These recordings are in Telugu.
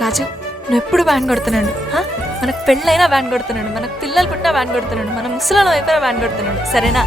రాజు నువ్వు ఎప్పుడు వ్యాన్ కొడుతున్నాడు, మనకు పెళ్ళైనా వ్యాన్ కొడుతున్నాడు, మనకు పిల్లలు పుట్టినా వ్యాన్ కొడుతున్నాడు, మన ముసలిలో అయిపోయినా వ్యాన్ కొడుతున్నాడు, సరేనా?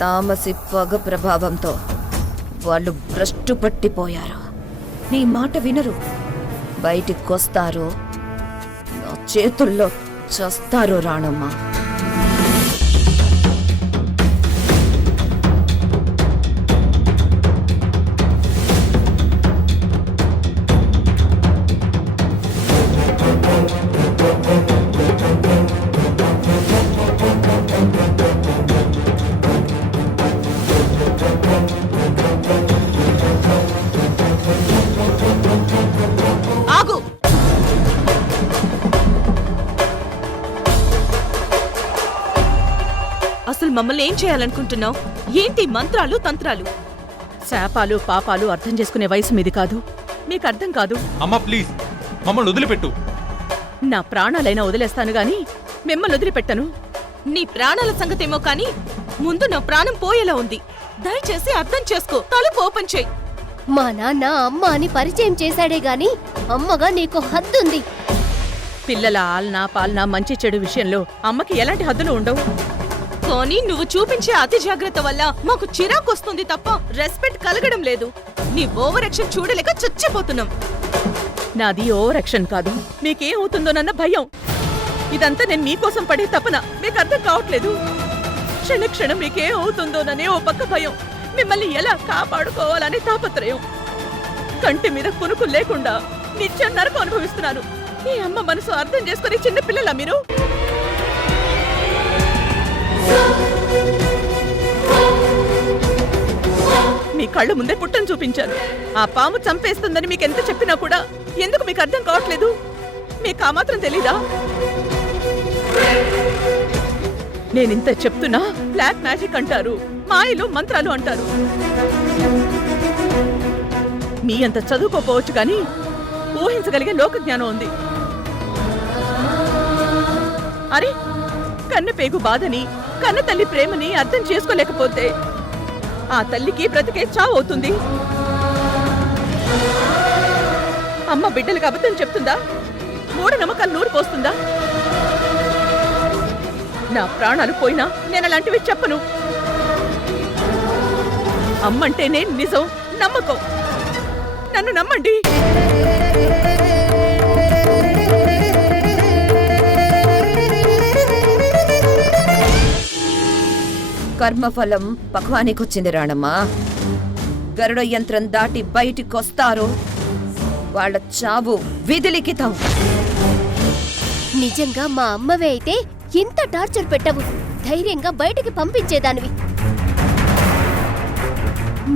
తామసి పొగ ప్రభావంతో వాళ్ళు భ్రష్టు పట్టిపోయారు. నీ మాట వినరు, బయటికొస్తారు, నా చేతుల్లో చస్తారు రాణమ్మ. అసలు మమ్మల్ని ఏం చేయాలనుకుంటున్నావు? ఏంటి మంత్రాలు తంత్రాలు? శాపాలు పాపాలు అర్థం చేసుకునే వయసు మీది కాదు, మీకు అర్థం కాదు. అమ్మా ప్లీజ్ మమ్మల్ని వదిలిపెట్టు. నా ప్రాణాలైనా వదిలేస్తాను గాని మిమ్మల్ని వదిలిపెట్టను. నీ ప్రాణాల సంగతేమో కాని ముందు నా ప్రాణం పోయేలా ఉంది. దయచేసి అర్థం చేసుకో. తలుపు ఓపెన్ చేయి. మా నాన్న అమ్మ అని పరిచయం చేశాడే గాని అమ్మగా నీకు హద్దుంది. పిల్లల ఆలనా పాలనా మంచి చెడు విషయంలో అమ్మకి ఎలాంటి హద్దులు ఉండవు. కానీ నువ్వు చూపించే అతి జాగ్రత్త వల్ల మాకు చిరాకొస్తుంది తప్ప రెస్పెక్ట్ కలగడం లేదు. నీ ఓవర్ యాక్షన్ చూడలేక చచ్చిపోతున్నాం. నాది ఓవర్ యాక్షన్ కాదు, మీకేమవుతుందోనన్న భయం. ఇదంతా నేను మీకోసం పడే తపన మీకు అర్థం కావట్లేదు. క్షణక్షణం మీకేమవుతుందోననే ఓ పక్క భయం, మిమ్మల్ని ఎలా కాపాడుకోవాలనే తాపత్రయం. కంటి మీద కునుకు లేకుండా నిత్యం నరకం అనుభవిస్తున్నాను. ఈ అమ్మ మనసు అర్థం చేసుకుని చిన్న పిల్లలా మీరు? మీ కళ్ళు ముందే పుట్టను చూపించాను. ఆ పాము చంపేస్తుందని మీకెంత చెప్పినా కూడా ఎందుకు మీకు అర్థం కావట్లేదు? మీకు ఆ మాత్రం తెలీదా? నేనింత చెప్తున్నా బ్లాక్ మ్యాజిక్ అంటారు, మాయలు మంత్రాలు అంటారు. మీ అంత చదువుకోపోవచ్చు కానీ ఊహించగలిగే లోక జ్ఞానం ఉంది. అరే, కన్న పేగు బాధని, కన్న తల్లి ప్రేమని అర్థం చేసుకోలేకపోతే ఆ తల్లికి బ్రతికే చావవుతుంది. అమ్మ బిడ్డలకు అబద్ధం చెప్తుందా? మూఢ నమ్మకాలు నూరు పోస్తుందా? నా ప్రాణాలు పోయినా నేను అలాంటివి చెప్పను. అమ్మంటేనే నిజం, నమ్మకం. నన్ను నమ్మండి. కర్మఫలం పక్వానికొచ్చింది రాణమ్మా. గరుడ యంత్రం దాటి బయటికొస్తారు, వాళ్ళ చావు విధిలిఖితం. నిజంగా మా అమ్మవే అయితే ఇంత టార్చర్ పెట్టవు, ధైర్యంగా బయటికి పంపించేదానివి.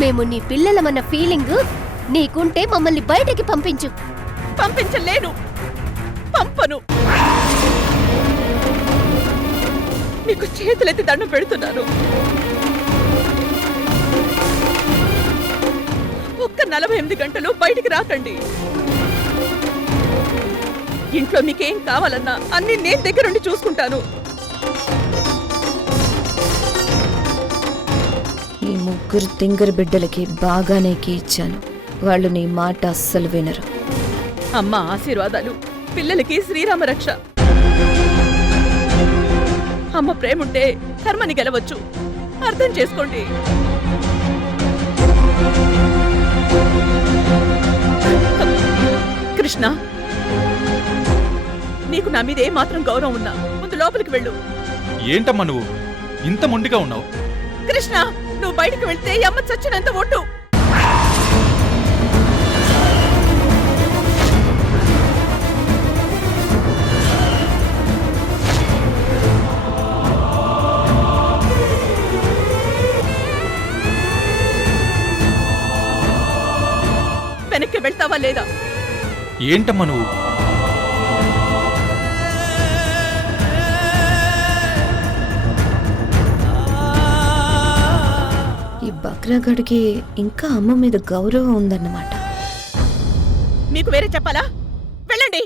మేము నీ పిల్లలమన్న ఫీలింగ్ నీకుంటే మమ్మల్ని బయటికి పంపించు. పంపించలేను, పంపను. మీకు చేతులెత్తి దండం పెడుతున్నాను. ఒక్క 48 గంటలు బయటికి రాకండి. ఇంట్లో మీకేం కావాలన్నా అన్ని నేను దగ్గరుండి చూసుకుంటాను. ఈ ముగ్గురు తింగరు బిడ్డలకి బాగానే ఇచ్చాను, వాళ్ళు నీ మాట అస్సలు వినరు. అమ్మ ఆశీర్వాదాలు పిల్లలకి శ్రీరామ రక్ష. అమ్మ ప్రేముంటే కర్మని గెలవచ్చు, అర్థం చేసుకోండి. కృష్ణ, నీకు నా మీద ఏమాత్రం గౌరవం ఉన్నా ముందు లోపలికి వెళ్ళు. ఏంటమ్మా నువ్వు ఇంత మొండిగా ఉన్నావు? కృష్ణ, నువ్వు బయటికి వెళ్తే ఈ అమ్మ చచ్చినంత ఒట్టు. వెనక్కి వెళ్తావా లేదా? ఏంటమ్మా నువ్వు? ఈ బక్రాగడికి ఇంకా అమ్మ మీద గౌరవం ఉందన్నమాట. మీకు వేరే చెప్పాలా? వెళ్ళండి.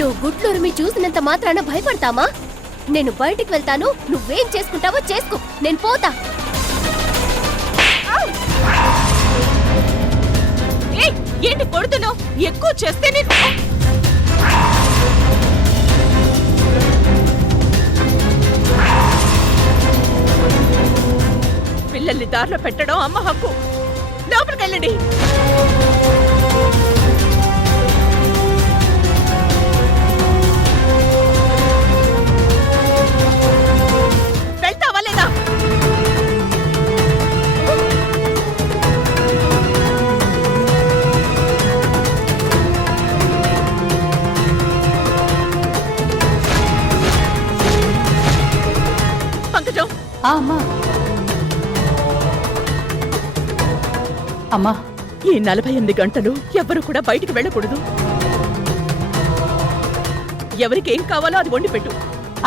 నువ్వు గుడ్లురిమి చూసినంత మాత్రాన భయపడతామా? నేను బయటికి వెళ్తాను, నువ్వేం చేసుకుంటావో చేసుకో, నేను పోతా. ఏయ్, ఏంటి కొడుతున్నావు? ఎక్కువ చేస్తే నేను పిల్లల్ని దారిలో పెట్టడం అమ్మ హక్కు. లోపలికి వెళ్ళండి. వెళ్తావా లేదా? పంకజం, అమ్మా అమ్మా, ఈ 48 గంటలు ఎవ్వరూ కూడా బయటికి వెళ్ళకూడదు. ఎవరికి ఏం కావాలో అది వండి పెట్టు.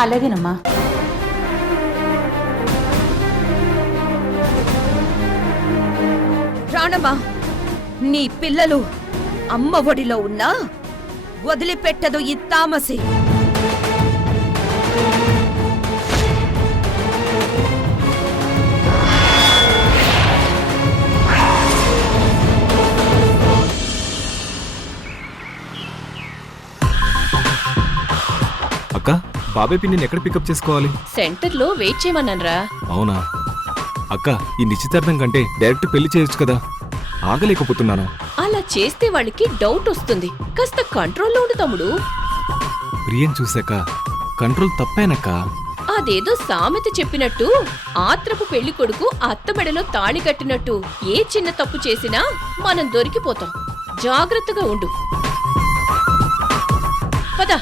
అలాగేనమ్మా. రాణమ్మా, నీ పిల్లలు అమ్మ ఒడిలో ఉన్నా వదిలిపెట్టదు ఈ తామసి. అక్క, బాబాయ్ పిన్ని ఎక్కడ పికప్ చేసుకోవాలి? సెంటర్లో వెయిట్ చేయమన్నానరా. అవునా అక్క, ఈ నిశ్చితార్థం కంటే డైరెక్ట్ పెళ్లి చేయొచ్చు కదా, ఆగలేకపోతున్నాను. అలా చేస్తే వాళ్ళకి డౌట్ వస్తుంది. కాస్త కంట్రోల్లో ఉండు తమ్ముడు. ప్రియం చూశాక కంట్రోల్ తప్పేనక్క. అదేదో సామెత చెప్పినట్టు ఆత్రపు పెళ్లి కొడుకు అత్త మెడలో తాళి కట్టినట్టు ఏ చిన్న తప్పు చేసినా మనం దొరికిపోతాం. జాగ్రత్తగా ఉండు. పద.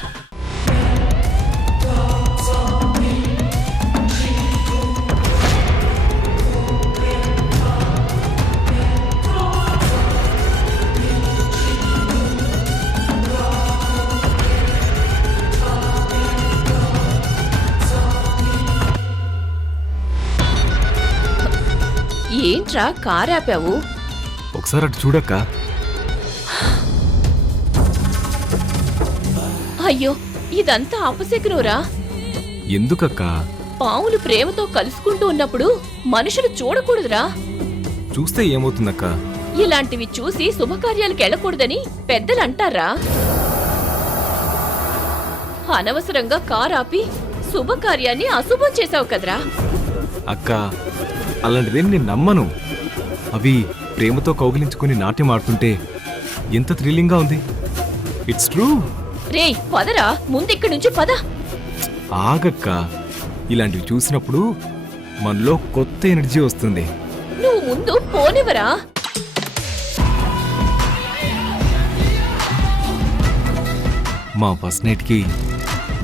ఏంట్రా కారాపావు? ఒకసారి అటు చూడక్క. అయ్యో, ఇదంతా అపశకునురా. ఎందుకక్క? పావులు ప్రేమతో కలుసుకుంటూ ఉన్నప్పుడు మనుషులు చూడకూడదురా. చూస్తే ఏమవుతుందక్క? ఇలాంటివి చూసి శుభకార్యాలకు వెళ్ళకూడదని పెద్దలు అంటారా. అనవసరంగా కారాపి శుభకార్యాన్ని అశుభం చేశావు కదరా. అక్క, అలాంటిదేం నేను నమ్మను. అవి ప్రేమతో కౌగిలించుకుని నాట్యం ఆడుతుంటే ఎంత థ్రిల్లింగ్గా ఉంది. It's true. రేయ్ పదరా, ముందిక్కడి నుంచి పద. ఆగక్క, ఇలాంటివి చూసినప్పుడు మనలో కొత్త ఎనర్జీ వస్తుంది. నువ్వు ముందు పోనివరా. మా ఫస్ట్ నైట్కి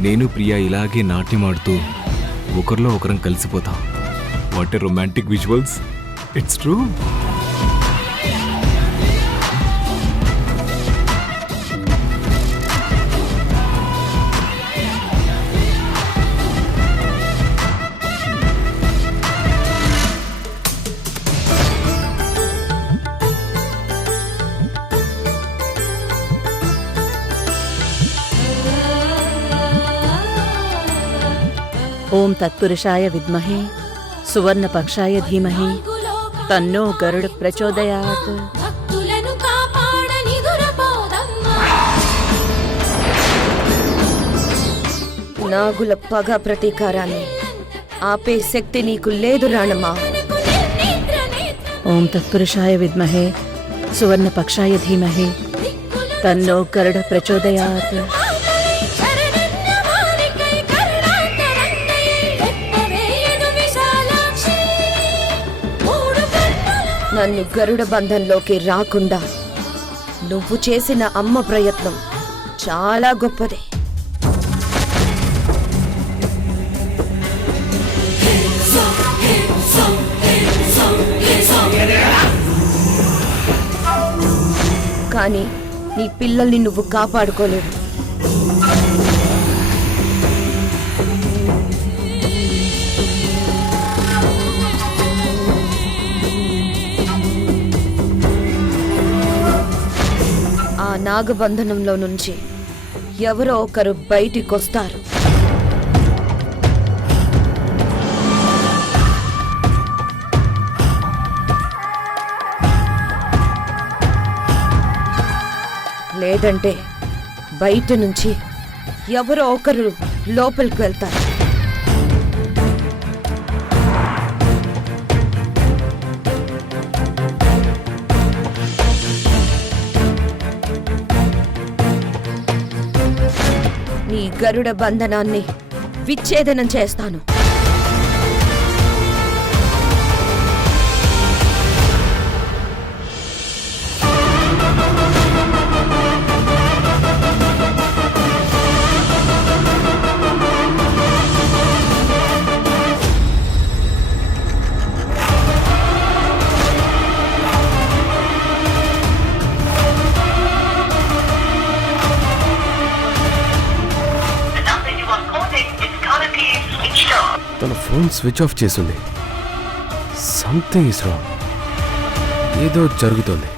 నేను ప్రియా ఇలాగే నాట్యం ఆడుతూ ఒకరిలో ఒకరం కలిసిపోతాం. What a romantic visuals. It's true. ఓం తత్పురుషాయ విద్మహే సువర్ణపక్షాయ ధీమహి తన్నో గరుడ ప్రచోదయాత్. నాగుల పగ ప్రతీకారాన్ని ఆపే శక్తి నీకు లేదు రాణమ్మా. ఓం తత్పురుషాయ విద్మహే సువర్ణపక్షాయ ధీమహి తన్నో గరుడ ప్రచోదయాత్. నన్ను గరుడ బంధంలోకి రాకుండా నువ్వు చేసిన అమ్మ ప్రయత్నం చాలా గొప్పదే. కానీ నీ పిల్లల్ని నువ్వు కాపాడుకోలేవు. ఆ నాగబంధనంలో నుంచి ఎవరో ఒకరు బయటికొస్తారు. లేదంటే బయట నుంచి ఎవరో ఒకరు లోపలికి వెళ్తారు. నీ గరుడ బంధనాన్ని విచ్ఛేదనం చేస్తాను. తన ఫోన్ స్విచ్ ఆఫ్ చేసింది. Something is wrong. ఏదో జరుగుతోంది.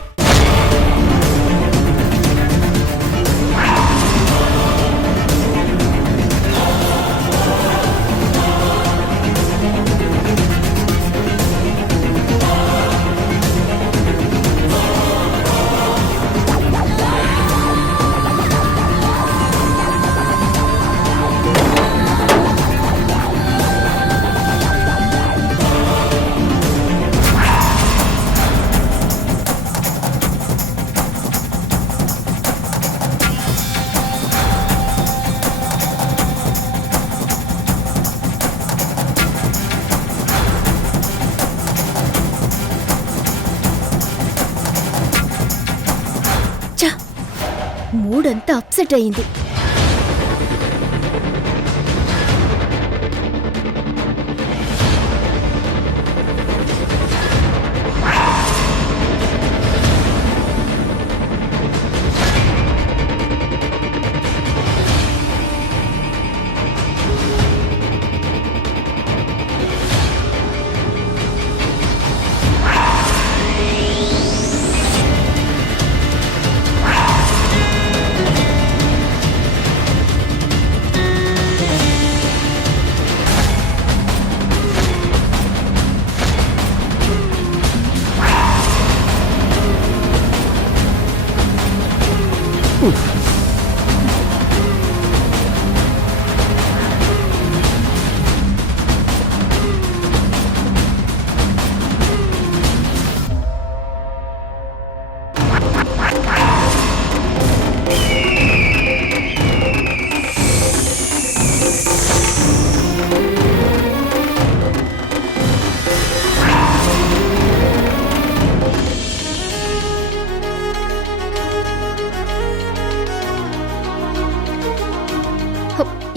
మూడంతా అప్సెట్ అయింది.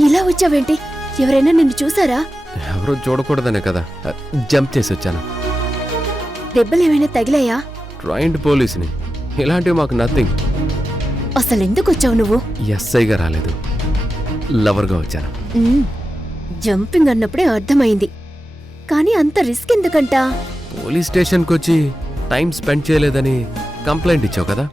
ఇలా వచ్చావేంటి? ఎవరైనా నిన్ను చూసారా? ఎవరూ చూడకూడదనే కదా జంప్ చేసి వచ్చాను. దెబ్బలేమైనా తగిలాయా? ట్రైన్డ్ పోలీస్ని. ఇలాంటివి మాకు నథింగ్. అసలు ఎందుకు వచ్చావు నువ్వు? ఎస్ఐగా రాలేదు, లవర్గా వచ్చాను. జంపింగ్ అన్నప్పుడే అర్థమైంది, కానీ అంత రిస్క్ ఎందుకంట? పోలీస్ స్టేషన్కి వచ్చి టైం స్పెండ్ చేయలేదని కంప్లైంట్ ఇచ్చావు కదా.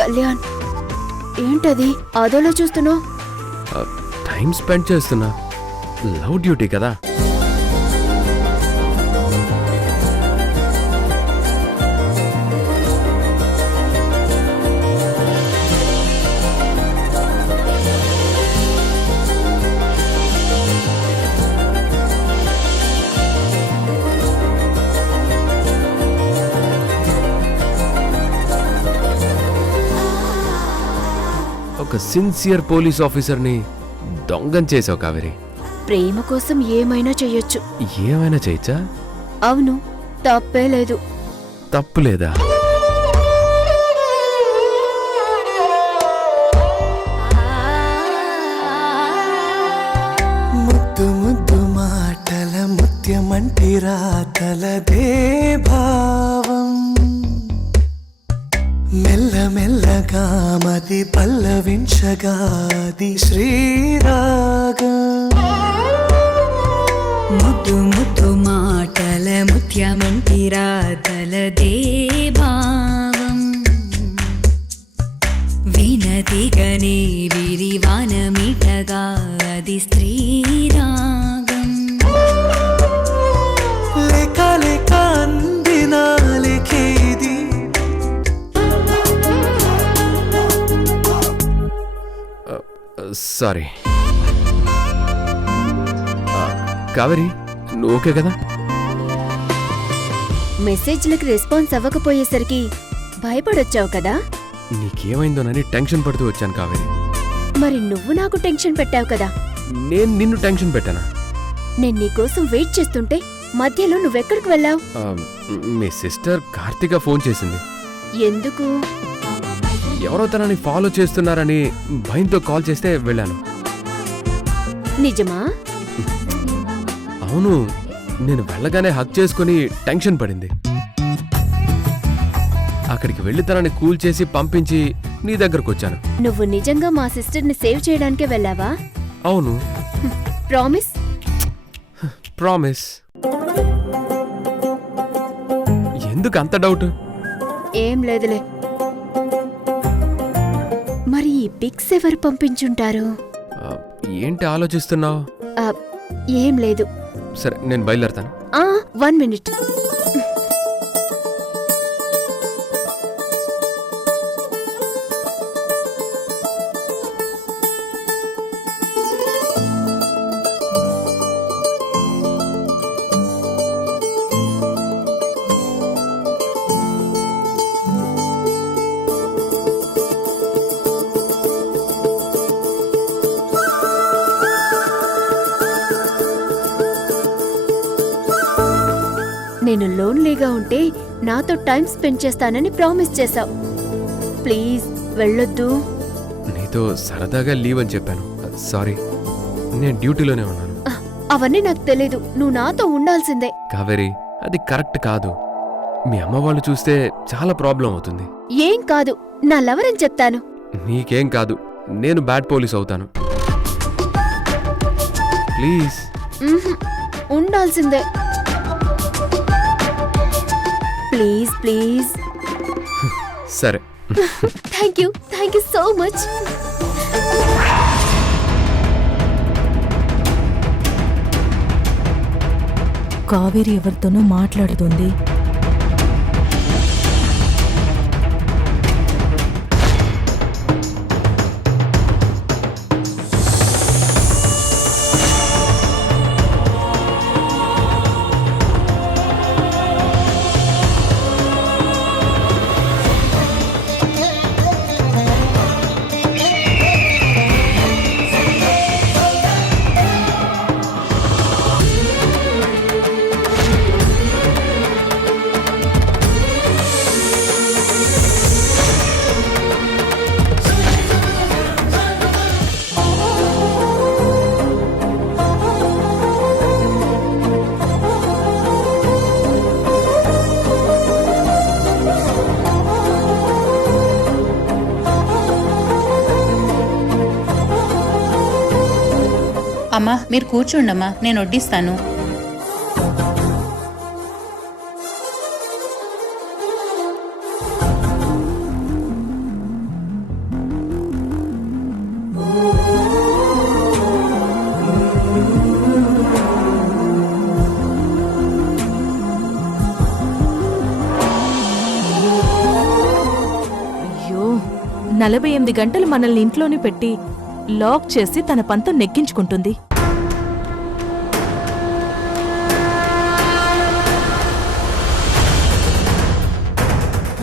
కళ్యాణ్, ఏంటది అదోలో చూస్తున్నావు? టైం స్పెండ్ చేస్తున్నా. లవ్ డ్యూటీ కదా. ఒక సిన్సియర్ పోలీస్ ఆఫీసర్ని దొంగం చేసావు కావేరి. ప్రేమ కోసం ఏమైనా చెయ్యొచ్చు. ఏమైనా చేయొచ్చా? అవును, తప్పే లేదు. తప్పులేదా? ముద్దు ముద్దు మాటల ముత్యమంటి రాతలదే భావం, మెల్ల మెల్లగా మది పల్లవించగాది శ్రీరాగం. ముద్దు ముద్దు మాటల ముత్యమంటి రాతలదే భావం, వినదిగనే విరివానమిటగా అది స్త్రీరాగం. లేక లేక అందినా లేఖేది, సారీ. కావేరి, నువ్వు ఓకే కదా? మెసేజ్లకు రెస్పాన్స్ అవ్వకపోయేసరికి భయపడొచ్చావు కదా. నీకేమైందోనని టెన్షన్ పడుతూ వచ్చాను కావేరి. మరి నువ్వు నాకు టెన్షన్ పెట్టావు కదా. నేను నిన్ను టెన్షన్ పెట్టానా? నేను నీకోసం వెయిట్ చేస్తుంటే మధ్యలో నువ్వెక్కడికి వెళ్ళావు? మీ సిస్టర్ కార్తిక ఫోన్ చేసింది. ఎందుకు? ఎవరో తనని ఫాలో చేస్తున్నారని భయంతో కాల్ చేస్తే వెళ్ళాను. నిజమా? అవును, నేను వెళ్ళగానే హక్ చేసుకుని టెన్షన్ పడింది. అక్కడికి వెళ్ళి తనని కూల్ చేసి పంపించి నీ దగ్గరకు వచ్చాను. నువ్వు నిజంగా మా సిస్టర్ని సేవ్ చేయడానికే వెళ్ళావా? అవును. ప్రామిస్? ప్రామిస్. ఎందుకు అంత డౌట్? ఏం లేదులే. మరి ఈ పిక్స్ ఎవరు పంపించుంటారు? ఏంటి ఆలోచిస్తున్నావు? ఏం లేదు. సరే, నేను బయలుదేరతాను. 1 minute. నేను లోన్లీగా ఉంటే నాతో టైం స్పెండ్ చేస్తానని ప్రామిస్ చేశావు. ప్లీజ్ వెళ్ళొద్దు. నీతో సరదాగా లీవ్ అని చెప్పాను. సారీ, నేను డ్యూటీలోనే ఉన్నాను. అవన్నీ నాకు తెలీదు. నువ్వు నాతో ఉండాల్సిందే. కావేరి, అది కరెక్ట్ కాదు. మీ అమ్మ వాళ్ళు చూస్తే చాలా ప్రాబ్లం అవుతుంది. ఏం కాదు, నా లవర్ అని చెప్తాను. నీకేం కాదు, నేను బ్యాడ్ పోలీస్ అవుతాను. ప్లీజ్. ఉండాల్సిందే. Please please. సరే. Thank you so much. Kaveri ఎవరితోనో మాట్లాడుతుంది. అమ్మా, మీరు కూర్చోండమ్మా, నేను వడ్డిస్తాను. అయ్యో, 48 గంటలు మనల్ని ఇంట్లోనే పెట్టి లాక్ చేసి తన పంతం నెక్కించుకుంటుంది.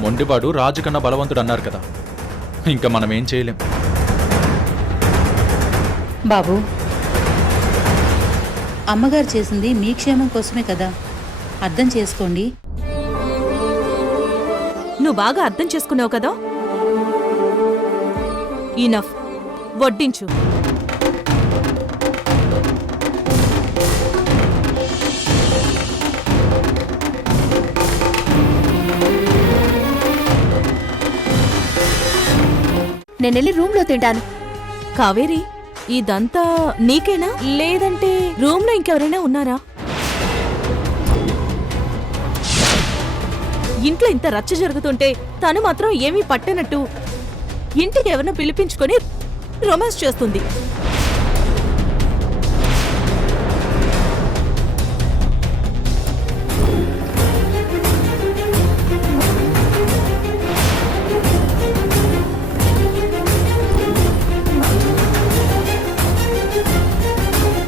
మొండివాడు రాజు కన్నా బలవంతుడు అన్నారు కదా, ఇంకా మనం ఏం చేయలేం. బాబు, అమ్మగారు చేసింది మీ క్షేమం కోసమే కదా, అర్థం చేసుకోండి. నువ్వు బాగా అర్థం చేసుకున్నావు కదా. ఇనఫ్, వడ్డించు. నేను వెళ్ళి రూమ్ లో తింటాను. కావేరి, ఇదంతా నీకేనా లేదంటే రూమ్ లో ఇంకెవరైనా ఉన్నారా? ఇంట్లో ఇంత రచ్చ జరుగుతుంటే తను మాత్రం ఏమీ పట్టనట్టు ఇంటికి ఎవరినో పిలిపించుకొని రొమాన్స్ చేస్తుంది.